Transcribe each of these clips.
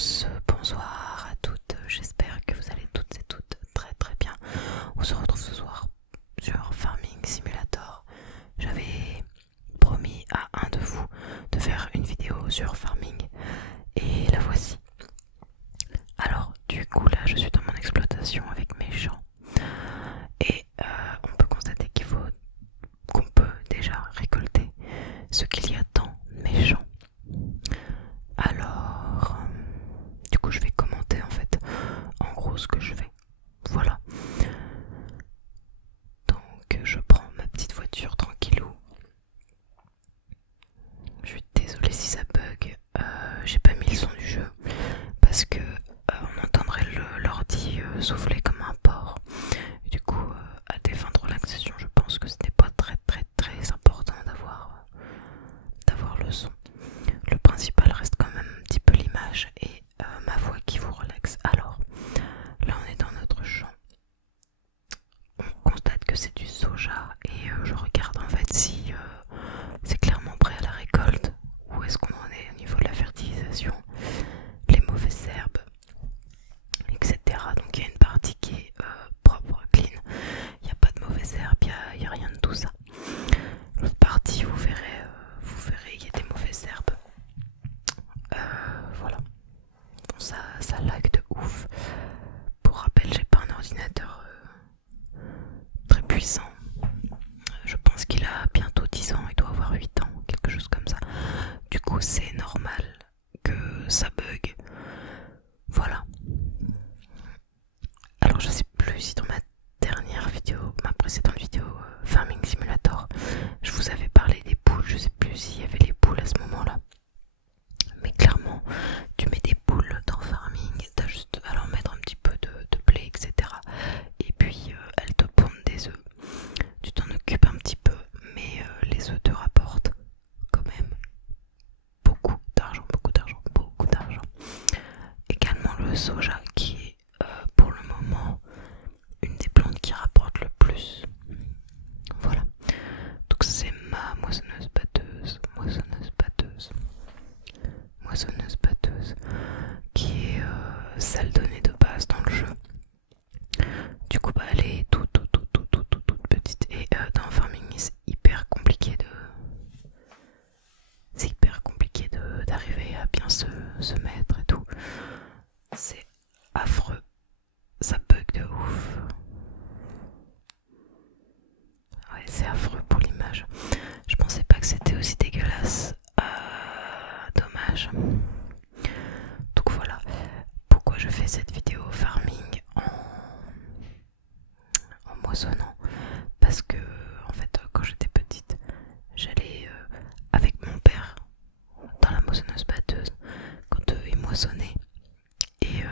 tous, bonsoir à toutes, j'espère que vous allez toutes et toutes très très bien. On se retrouve ce soir sur Farming Simulator. J'avais promis à un de vous de faire une vidéo sur Farming et la voici. Alors du coup là je suis dans mon exploitation avec mes champs et on peut constater qu'on peut déjà récolter ce qu'il y a dans mes champs. Alors, du coup, je vais commenter en fait, en gros, ce que je fais. Voilà. Donc, je prends ma petite voiture tranquillou. Je suis désolée si ça bug. J'ai pas mis le son du jeu parce que on entendrait l'ordi souffler comme un porc. Et du coup, à des fins de relaxation, je pense que ce n'est pas très très très important d'avoir le son. Le principal reste quand même un petit peu l'image et ma voix qui vous relaxe. Alors, là on est dans notre champ. On constate que c'est du soja et je regarde en fait si c'est clairement prêt à la récolte. Où est-ce qu'on en est au niveau de la fertilisation, les mauvaises herbes, etc. Donc il y a une partie qui est propre, clean. Il n'y a pas de mauvaises herbes, il n'y a rien de tout ça. L'autre partie, vous verrez, il y a des mauvaises herbes. Voilà. Bon, ça lag de ouf. Pour rappel, j'ai pas un ordinateur très puissant. Je pense qu'il a bientôt 10 ans, il doit avoir 8 ans, quelque chose comme ça. Du coup, c'est normal que ça bug. Voilà. Alors, je sais plus si dans ma dernière vidéo, ma précédente vidéo Farming Simulator, je vous avais parlé des poules. Je sais plus s'il y avait les poules à ce moment-là. Mais clairement, tu mets des poules dans Farming, t'as juste à leur mettre un petit peu de blé, etc. Et puis elles te pondent des œufs. Tu t'en occupes un petit peu, mais les œufs te rapportent quand même beaucoup d'argent, beaucoup d'argent, beaucoup d'argent. Également le soja qui est pour le moment une des plantes qui rapporte le plus. Voilà. Donc c'est ma moissonneuse batteuse, qui est celle donnée de base dans le jeu. Du coup bah elle est toute petite et dans Farming c'est hyper compliqué d'arriver à bien se mettre et tout. C'est affreux, ça bug de ouf. Ouais, c'est affreux pour l'image. Je pensais pas que c'était aussi dégueulasse. Dommage. Donc voilà pourquoi je fais cette vidéo farming en moissonnant. Parce que en fait quand j'étais petite, j'allais avec mon père dans la moissonneuse batteuse quand il moissonnait. Et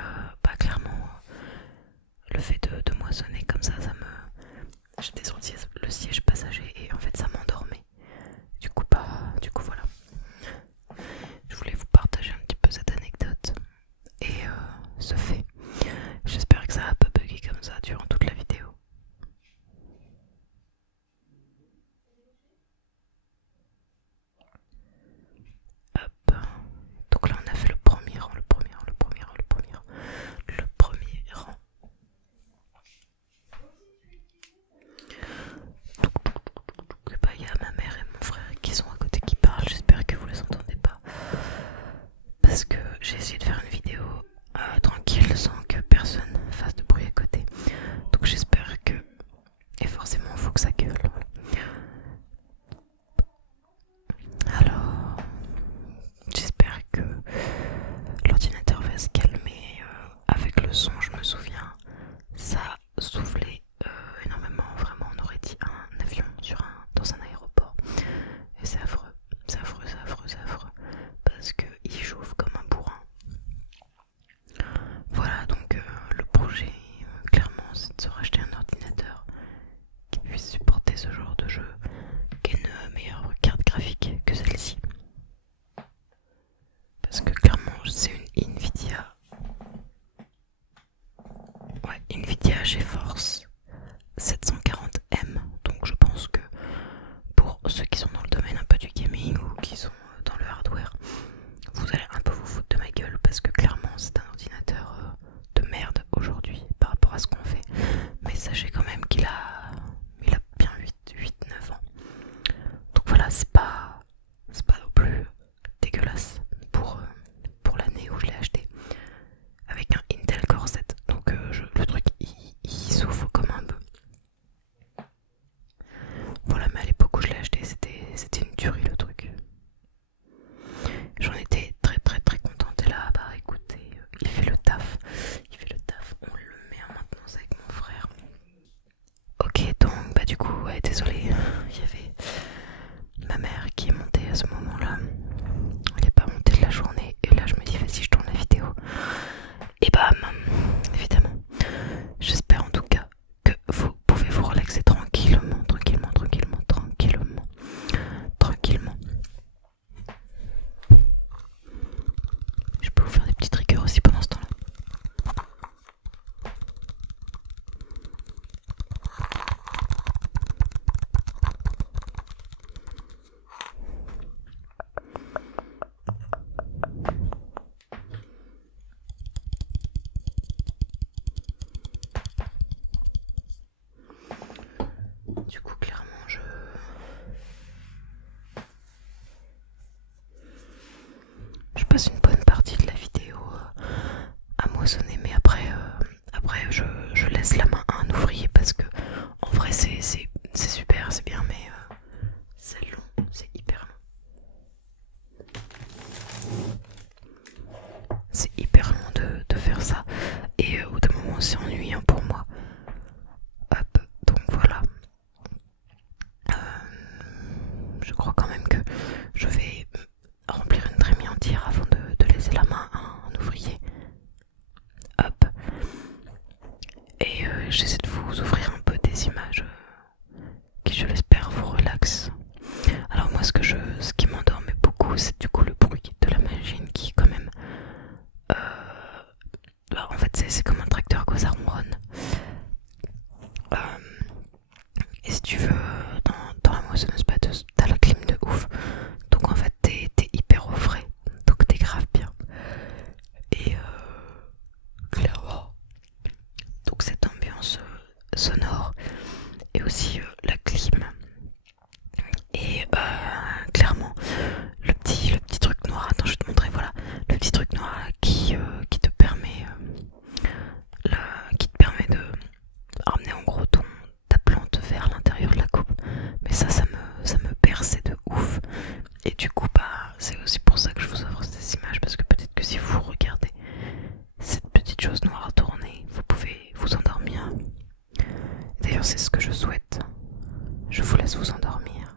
bah clairement le fait de moissonner comme ça j'étais sur le siège passager et en fait ça m'endormait. Du coup voilà. Je voulais vous partager un petit peu cette anecdote et ce fait. J'espère que ça va pas bugger comme ça durant toute la vidéo. Hop. Donc là on a fait le premier rang. ouais, désolée, il y avait ma mère qui est montée à ce moment-là. Elle n'est pas montée de la journée et là je me dis vas-y je tourne la vidéo. Et bam, évidemment. J'espère en tout cas que vous pouvez vous relaxer tranquillement, tranquillement, tranquillement, tranquillement, tranquillement. Je peux vous faire des petits triggers aussi pendant ce temps-là. Du coup, clairement, je passe une bonne partie de la vidéo à moissonner, mais après je laisse la main à un ouvrier parce que en vrai c'est super, c'est bien, mais c'est long, c'est hyper long. C'est hyper long de faire ça et au bout d'un moment c'est ennuyant pour moi. Hop, donc voilà. Je crois quand même que je vais remplir une trémie entière avant de laisser la main à un ouvrier. Hop. Et j'essaie de vous offrir un peu des images qui, je l'espère, vous relaxent. Alors moi, ce qui m'endormait beaucoup, c'est du coup le bruit de la machine qui, quand même, en fait, c'est comme un tracteur quoi, ça ronronne. Et si tu veux, dans la moissonneuse batteuse, t'as la clim de ouf. Donc en fait, t'es hyper au frais. Donc t'es grave bien. Et clairement, donc cette ambiance sonore et aussi la clim. Et clairement, le petit truc noir, attends, je vais te montrer, voilà, le petit truc noir là, qui te permet de ramener en gros ta plante vers l'intérieur de la coupe. Mais ça me perçait de ouf. Et du coup, bah, c'est aussi pour ça que je vous offre ces images, parce que peut-être que si vous regardez cette petite chose noire tourner, vous pouvez vous endormir. D'ailleurs, c'est ce que je souhaite. Je vous laisse vous endormir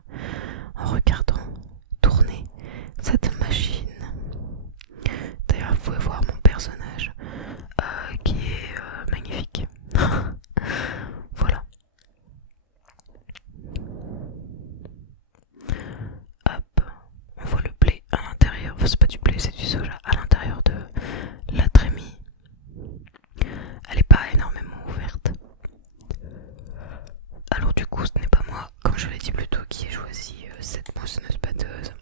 en regardant tourner cette machine. D'ailleurs, vous pouvez voir mon personnage qui est magnifique. Voilà. Hop, on voit le blé à l'intérieur. Enfin, c'est pas du blé, c'est du soja à l'intérieur de la trémie. Elle est pas énormément ouverte. Alors du coup, ce n'est pas moi, comme je l'ai dit plus tôt, qui ai choisi cette moissonneuse batteuse.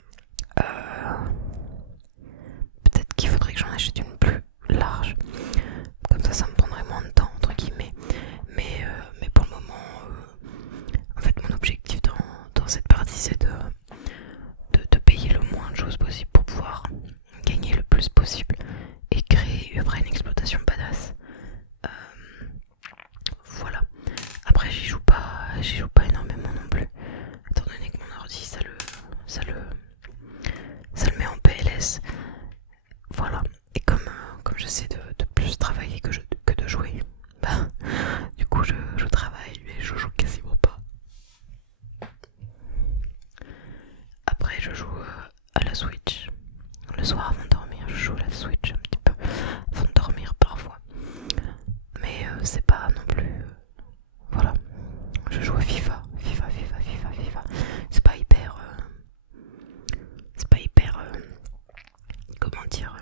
Peut-être qu'il faudrait que j'en achète une plus large. Comme ça me prendrait moins de temps, entre guillemets. Mais pour le moment, en fait, mon objectif dans cette partie, c'est de payer le moins de choses possible pour pouvoir gagner le plus possible et créer après une exploitation badass. Voilà. Après, j'y joue pas énormément non plus, étant donné que mon ordi ça le met en PLS. Voilà. Et comme j'essaie de plus travailler que de jouer, bah, du coup je travaille mais je joue quasiment pas. Après je joue à la Switch. Le soir avant de dormir, je joue à la Switch un petit peu avant de dormir parfois. Mais c'est pas non plus... voilà. Je joue à FIFA. C'est pas hyper... comment dire...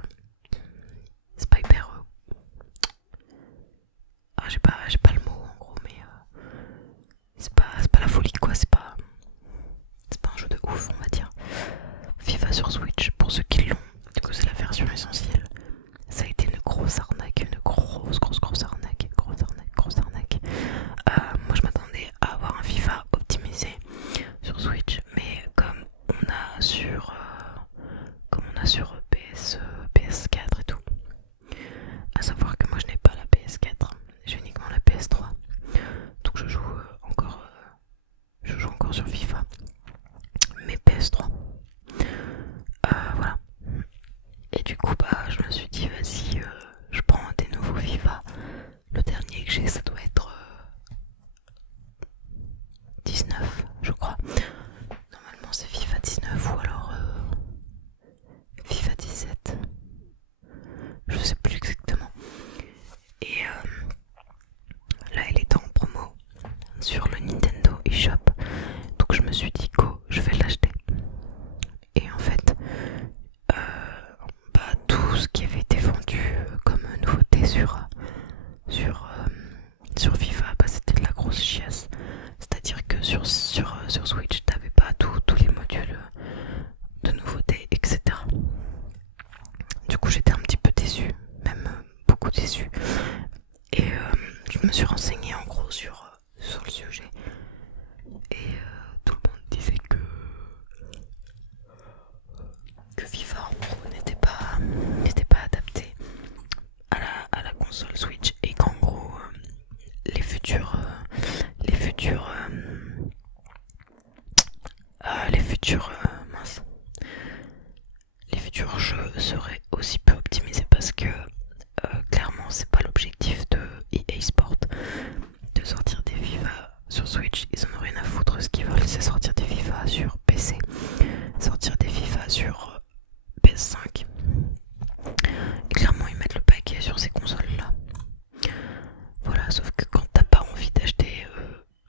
c'est pas hyper... j'ai pas le mot en gros, mais... c'est pas la folie quoi, c'est pas un jeu de ouf on va dire. FIFA sur Switch, pour ceux qui l'ont, du coup c'est la version essentielle. Ça a été une grosse arnaque, une grosse arnaque. Moi je m'attendais à avoir un FIFA je crois. Normalement c'est FIFA 19 ou alors FIFA 17. Je sais plus exactement. Et là elle était en promo sur le Nintendo eShop. Donc je me suis dit go, je vais l'acheter. Et en fait, tout ce qui avait été vendu comme nouveauté sur FIFA, c'était de la grosse chiasse. C'est-à-dire que sur Switch, t'avais pas tous les modules de nouveautés, etc. Du coup, j'étais un petit peu déçue, même beaucoup déçue. Et je me suis renseignée en gros sur le sujet. Et tout le monde disait que FIFA en gros n'était pas adapté à la console Switch et qu'en gros les futurs mince, les futurs jeux seraient aussi peu optimisés parce que clairement c'est pas l'objectif de EA Sport de sortir des FIFA sur Switch. Ils en ont rien à foutre. Ce qu'ils veulent c'est sortir des FIFA sur PC, sortir des FIFA sur PS5. Et clairement ils mettent le paquet sur ces consoles là. Voilà, sauf que quand t'as pas envie d'acheter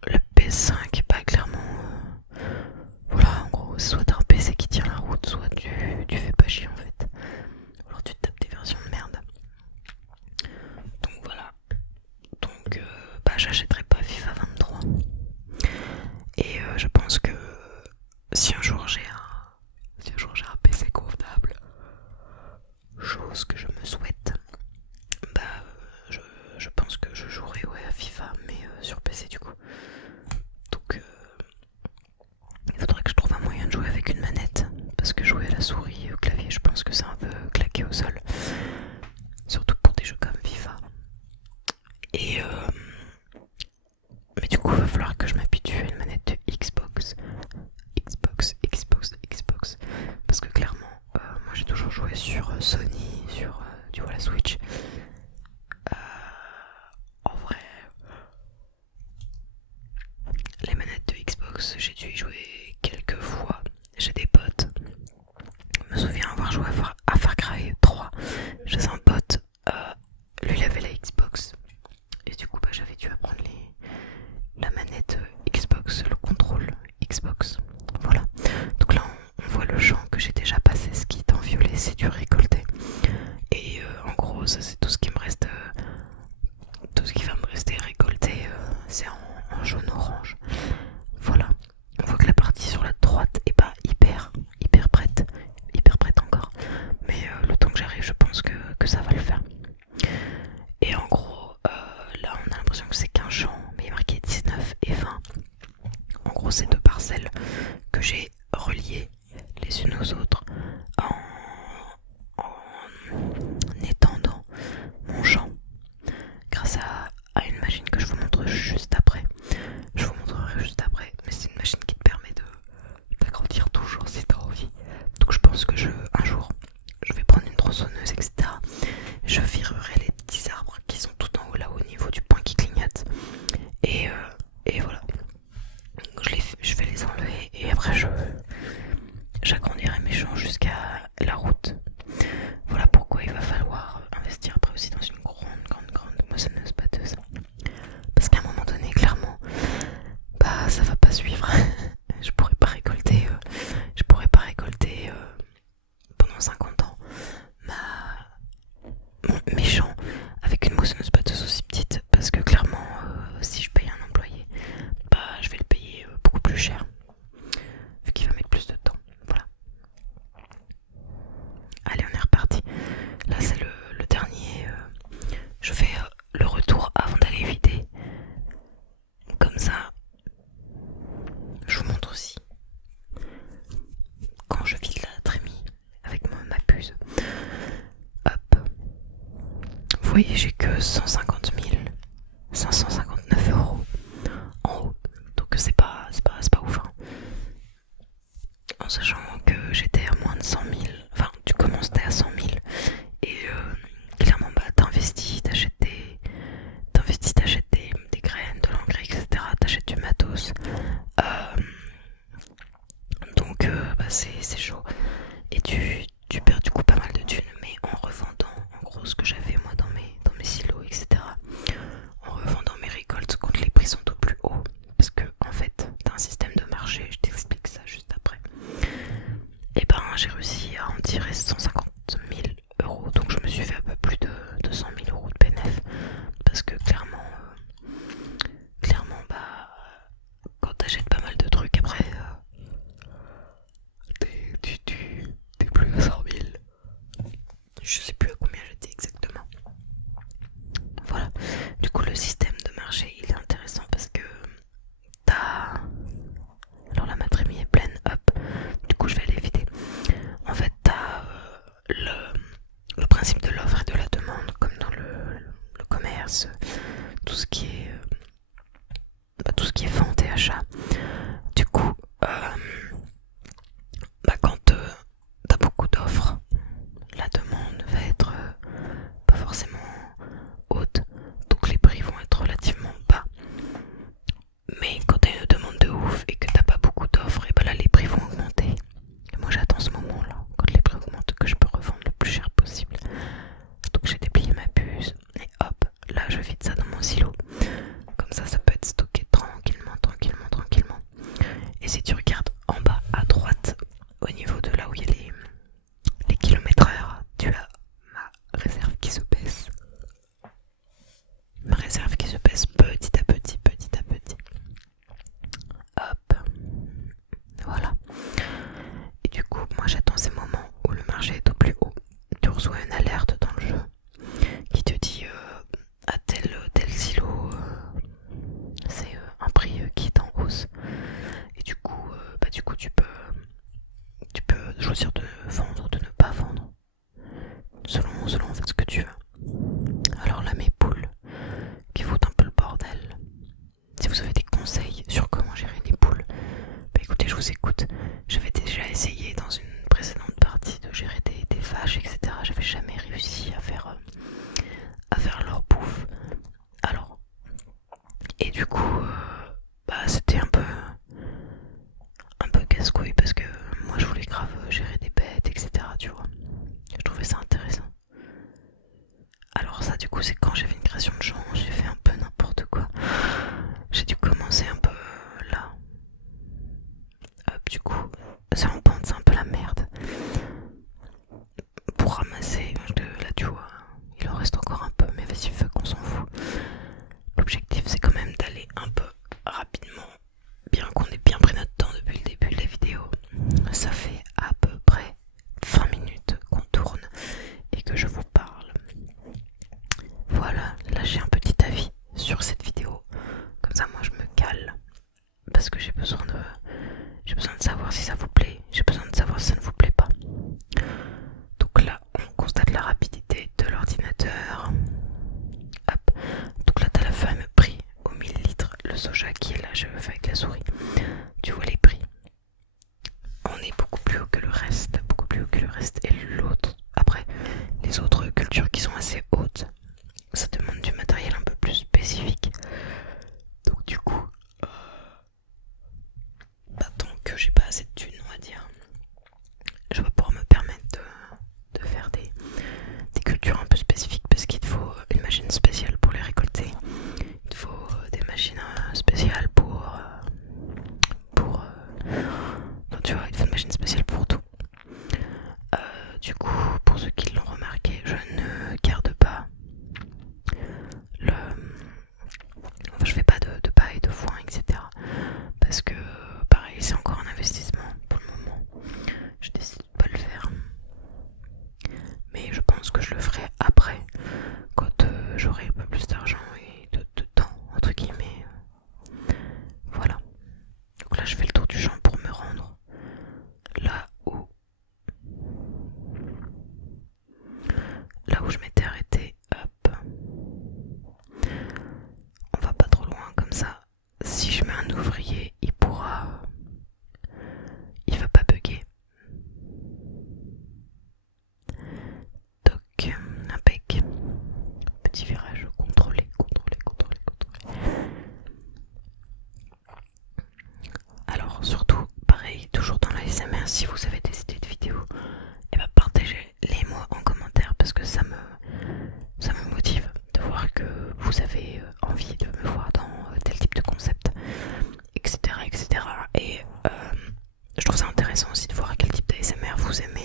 la PS5, bah clairement voilà, en gros soit t'as un PC qui tient la route, soit tu fais pas chier en fait. Ou alors tu te tapes des versions de merde. Donc voilà. Donc j'achèterai pas FIFA 23. Et je pense que si un jour j'ai un PC convenable, chose que je me souhaite, je pense que je jouerai à FIFA, mais sur PC du coup. Donc il faudrait que je trouve un moyen de jouer avec une manette, parce que jouer à la souris et au clavier, je pense que c'est un peu claqué au sol. Surtout pour des jeux comme FIFA. Et mais du coup, il va falloir que je m'habitue à une manette de Xbox. Xbox. Parce que clairement, moi j'ai toujours joué sur Sony, sur la Switch. En vrai, les manettes de Xbox, j'ai dû y jouer quelques fois. J'ai des potes. Je me souviens avoir joué à Far Cry 3. J'ai un pote, lui il avait la Xbox. Et du coup, j'avais dû apprendre la manette Xbox, le contrôle Xbox. Voilà. Donc là, on voit le champ que j'ai déjà passé. Ce qui est en violet, c'est du récolté. Et en gros, ça c'est tout ce qui me reste. Tout ce qui va me rester récolté, c'est en jaune-orange. Voilà. On voit que la partie sur la droite est pas hyper prête encore. Mais le temps que j'arrive, je pense que ça va le faire. Et en gros, là on a l'impression que c'est qu'un champ, mais il est marqué 19 et 20. En gros, c'est deux parcelles que j'ai reliées les unes aux autres en étendant mon champ grâce à une machine que je vous montrerai juste après. Mais c'est une machine qui te permet d'agrandir ton champ si t'as envie. Donc je pense que un jour, je vais prendre une tronçonneuse, etc. Je virerai les petits arbres qui sont tout en haut là au niveau du point qui clignote. Et voilà. Je vais les enlever et après j'agrandirai mes champs jusqu'à la route. Voilà pourquoi il va falloir investir après aussi dans une grande moissonneuse batteuse. Parce qu'à un moment donné, clairement, ça va pas suivre. Je pourrais pas récolter pendant 50 ans mes champs avec une moissonneuse batteuse aussi petite, parce que clairement si je paye un employé, je vais le payer beaucoup plus cher vu qu'il va mettre plus de temps. Voilà. Allez, on est reparti. Là c'est le dernier. Je fais le retour avant d'aller vider. Comme ça, je vous montre aussi quand je vide la trémie avec ma puce. Hop. Vous voyez, j'ai que 150 559 € en haut. Donc c'est pas ouf. Hein. En sachant que j'étais à moins de 100 000. Enfin, tu commences à 100 000. Et clairement, t'investis, t'achètes des graines, de l'engrais, etc. T'achètes du matos. j'ai réussi à en tirer 150 000 euros, donc je me suis fait un peu plus de 200 000 euros de bénéfice, parce que clairement, bah, quand t'achètes pas mal de trucs, après, t'es plus à 100 000. Je sais plus à combien j'étais exactement. Voilà. Du coup, le système de marché, il est intéressant parce que t'as... Alors la matrimie est pleine, hop. Du coup, je vais aller vider. En fait, t'as le principe de l'offre et de la demande, comme dans le commerce, tout ce qui est vente et achat. Du coup, quand t'as beaucoup d'offres, la demande va être pas forcément haute, donc les prix vont être relativement bas. Mais quand t'as une demande de ouf et que t'as pas beaucoup d'offres, et ben là les prix vont augmenter. Et moi j'attends ce moment-là, quand les prix augmentent, que je peux revendre le plus cher possible. Donc j'ai déplié ma puce et hop, là je vide ça dans mon silo. Comme ça peut être stocké tranquillement. Et si tu regardes en bas à droite, au niveau de là où il y a les kilomètres/heure, tu as ma réserve qui se baisse. Ma réserve qui se baisse petit à petit. Hop. Voilà. Et du coup, moi j'attends ces moments où le marché est au plus haut. Tu reçois une alerte dans le jeu qui te dit à tel silo, c'est un prix qui est en hausse. Et du coup, tu peux choisir de vendre ou de ne pas vendre. Selon en fait ce que tu veux. Alors là, mes poules qui foutent un peu le bordel. Si vous avez des conseils sur comment gérer les poules, bah écoutez, je vous écoute. J'avais déjà essayé dans une précédente partie de gérer des vaches, etc. J'avais jamais réussi à faire leur bouffe. Alors, et du coup, c'était un peu casse-couille parce que moi je voulais grave gérer des bêtes, etc. Tu vois. Je trouvais ça intéressant. Alors ça, du coup, c'est quand j'ai fait une création de champ, j'ai fait un peu n'importe quoi. J'ai dû commencer un peu là. Hop, du coup, c'est en pente, c'est un peu la merde. Pour ramasser, là tu vois, il en reste encore un peu, mais vas-y, fuck, on s'en fout. L'objectif, c'est quand même d'aller un peu rapidement, bien qu'on ait bien pris notre temps depuis le début de la vidéo. Ça fait à peu près 20 minutes qu'on tourne et que je vous parle. Voilà, là j'ai un petit avis sur cette vidéo. Comme ça, moi je me cale parce que j'ai besoin de savoir si ça vous plaît. J'ai besoin de savoir si ça ne vous plaît pas. Donc là, on constate la rapidité de l'ordinateur. Hop. Donc là, t'as le fameux prix au millilitre. Le soja qui est là, je le fais avec la souris. Tu vois les prix. On est beaucoup plus haut que le reste. Et l'autre, après, les autres cultures qui sont assez hautes, ça demande du matériel un peu plus spécifique. Donc du coup, tant que j'ai pas assez de thunes, on va dire, je vais pouvoir me permettre de faire des cultures un peu spécifiques parce qu'il te faut une machine spéciale pour les récolter. Il te faut des machines spéciales enfin, tu vois, il te faut une machine spéciale pour tout. Du coup, pour ceux qui l'ont remarqué, je ne garde pas enfin, je fais pas de paille, de foin, etc. Parce que, pareil, c'est encore un investissement pour le moment. Je décide de pas le faire. Mais je pense que je le ferai après, quand j'aurai un peu plus d'argent et de temps, entre guillemets. Voilà. Donc là, je fais le tour du champ pour me rendre là où je m'étais arrêté. Hop. On va pas trop loin comme ça. Si je mets un ouvrier, il va pas bugger. Donc, impec. Petit virage contrôlé. Alors surtout, pareil, toujours dans l'ASMR, si vous avez des idées de vidéos, partagez-les moi en commentaire parce que ça me motive de voir que vous avez envie de me voir dans tel type de concept, etc. Et je trouve ça intéressant aussi de voir à quel type d'ASMR vous aimez.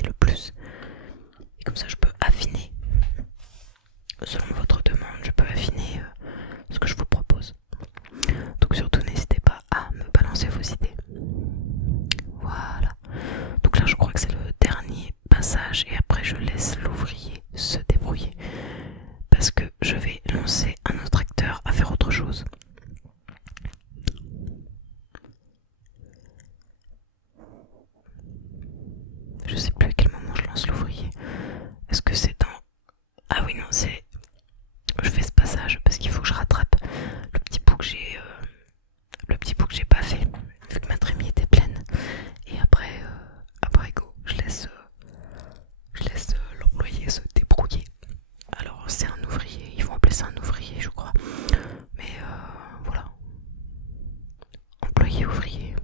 petit ouvrier,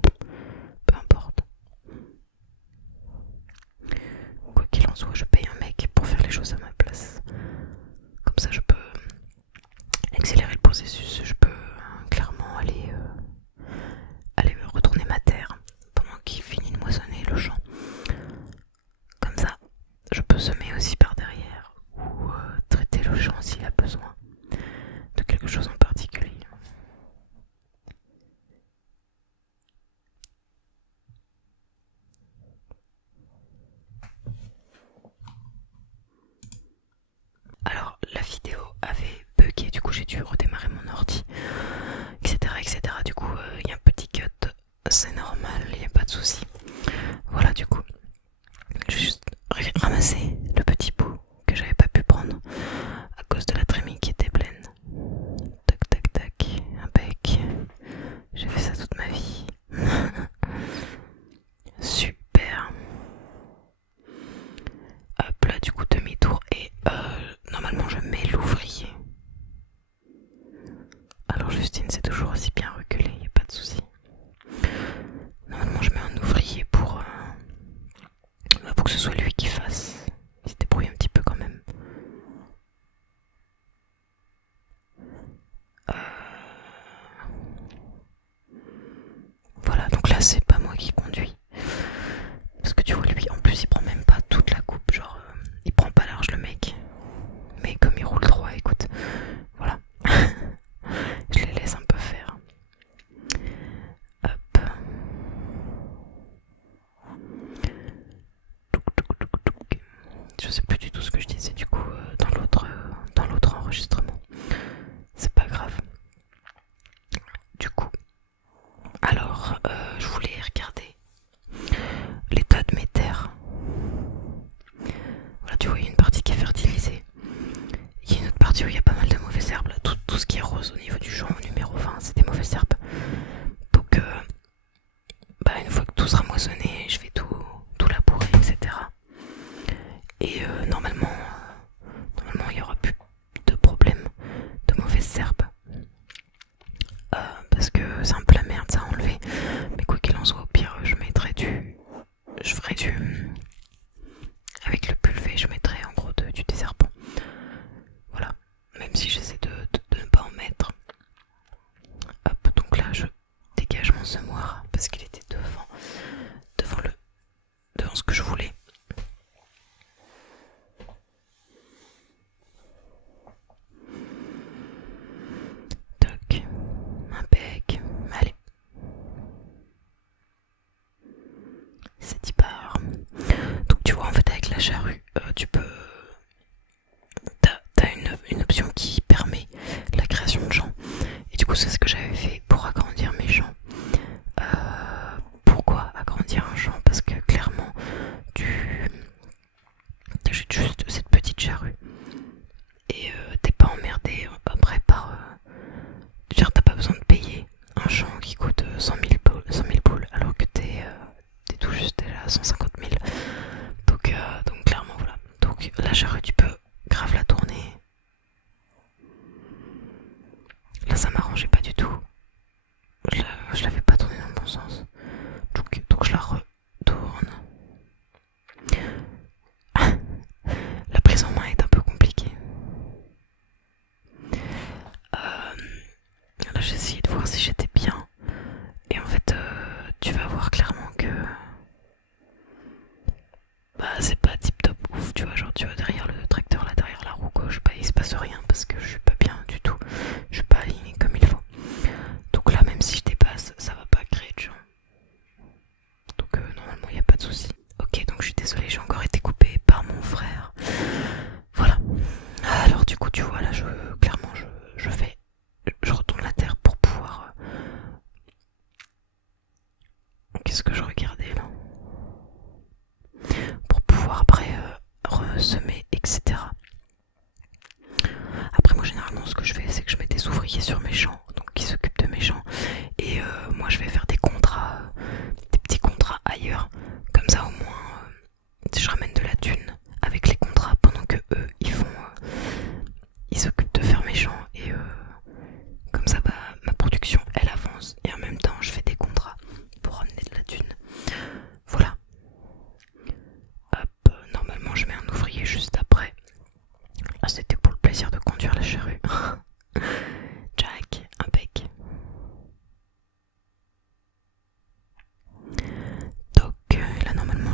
peu importe. Quoi qu'il en soit, je paye un mec pour faire les choses à ma place. Comme ça, je peux accélérer le processus. Je peux clairement aller retourner ma terre pendant qu'il finit de moissonner le champ. Comme ça, je peux semer aussi par derrière ou traiter le champ s'il a besoin de quelque chose en particulier. Alors la vidéo avait bugué, du coup j'ai dû redémarrer mon ordi, etc. etc. Du coup il y a un petit cut, c'est normal, il n'y a pas de souci. Voilà, du coup j'ai juste ramassé le petit bout que j'avais pas pu prendre à cause de la trémie qui était pleine. Tac tac tac, impec. J'ai fait ça toute ma vie. Super. Hop là, du coup demi-tour et normalement je mets l'ouvrier. Alors Justine c'est toujours aussi bien reculé, y a pas de souci. Normalement je mets un ouvrier pour que ce soit lui qui fasse. Il se débrouille un petit peu quand même. Voilà, donc là c'est pas moi qui conduis. Parce que tu vois, lui en plus il prend même pas toute la coupe, genre il prend pas large le mec. Mais comme il roule droit, écoute, voilà. Je les laisse un peu faire. Hop. Je sais plus du tout ce que je disais du coup dans l'autre enregistrement. C'est pas grave. Du coup, alors je voulais regarder l'état de mes terres. Voilà, tu vois, il y a une partie qui est fertilisée. Il y a une autre partie où il y a pas mal de mauvaises herbes. Là. Tout ce qui est rose au niveau du champ numéro 20, c'est des mauvaises herbes. Donc, une fois que tout sera moissonné, je vais tout labourer, etc. Et normalement, il n'y aura plus de problème de mauvaises herbes. Parce que c'est un peu la merde ça à enlever. Mais quoi qu'il en soit, au pire, je ferai du... Avec le pulvé, je mettrai en gros du désherbant. Voilà. Même si j'essaie de ne pas en mettre. Hop, donc là, je dégage mon semoir parce qu'il était devant ce que je voulais. Toc, impec, allez. C'est y part. Donc tu vois, en fait avec la charrue, tu peux... T'as une option qui permet la création de champs. Et du coup c'est ce que j'avais fait pour agrandir mes champs. Pourquoi agrandir un champ? Parce que clairement t'achètes juste cette petite charrue et t'es pas emmerdé après par... t'as pas besoin de payer un champ qui coûte 100 000 boules alors que t'es tout juste à 150 000. Donc clairement voilà. Donc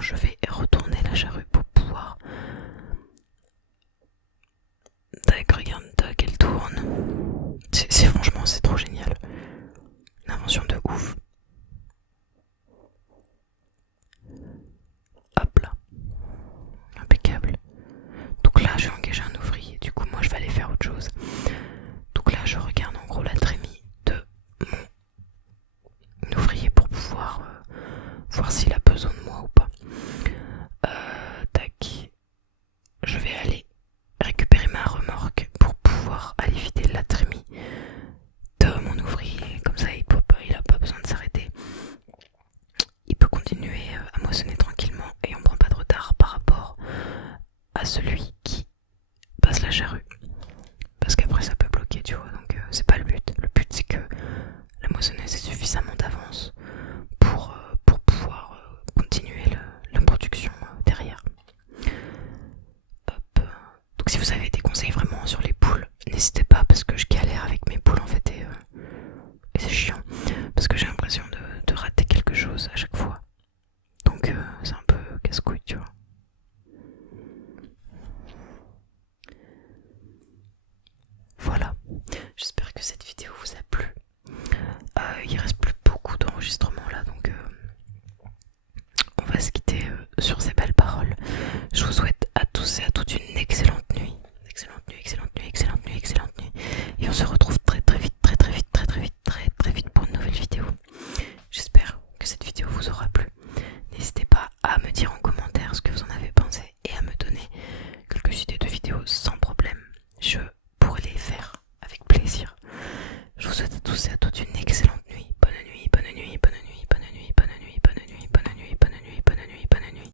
je vais retourner la charrue pour pouvoir... Tac, regarde, tac, elle tourne. Franchement, c'est trop génial. Une invention de ouf. Hop là. Impeccable. Donc là, j'ai engagé un ouvrier. Du coup, moi, je vais aller faire autre chose. Donc là, je regarde en gros la trémie de mon ouvrier pour pouvoir voir s'il a besoin de moi ou pas. Tac. Je vais aller récupérer ma remorque pour pouvoir aller vider la trémie de mon ouvrier. Comme ça, il a pas besoin de s'arrêter. Il peut continuer à moissonner tranquillement et on prend pas de retard par rapport à celui qui passe la charrue. Parce qu'après ça peut bloquer, tu vois, donc c'est pas le but. Le but c'est que la moissonneuse ait suffisamment d'avance pour pouvoir continuer la production derrière. Hop. Donc si vous avez des conseils vraiment sur les poules, n'hésitez pas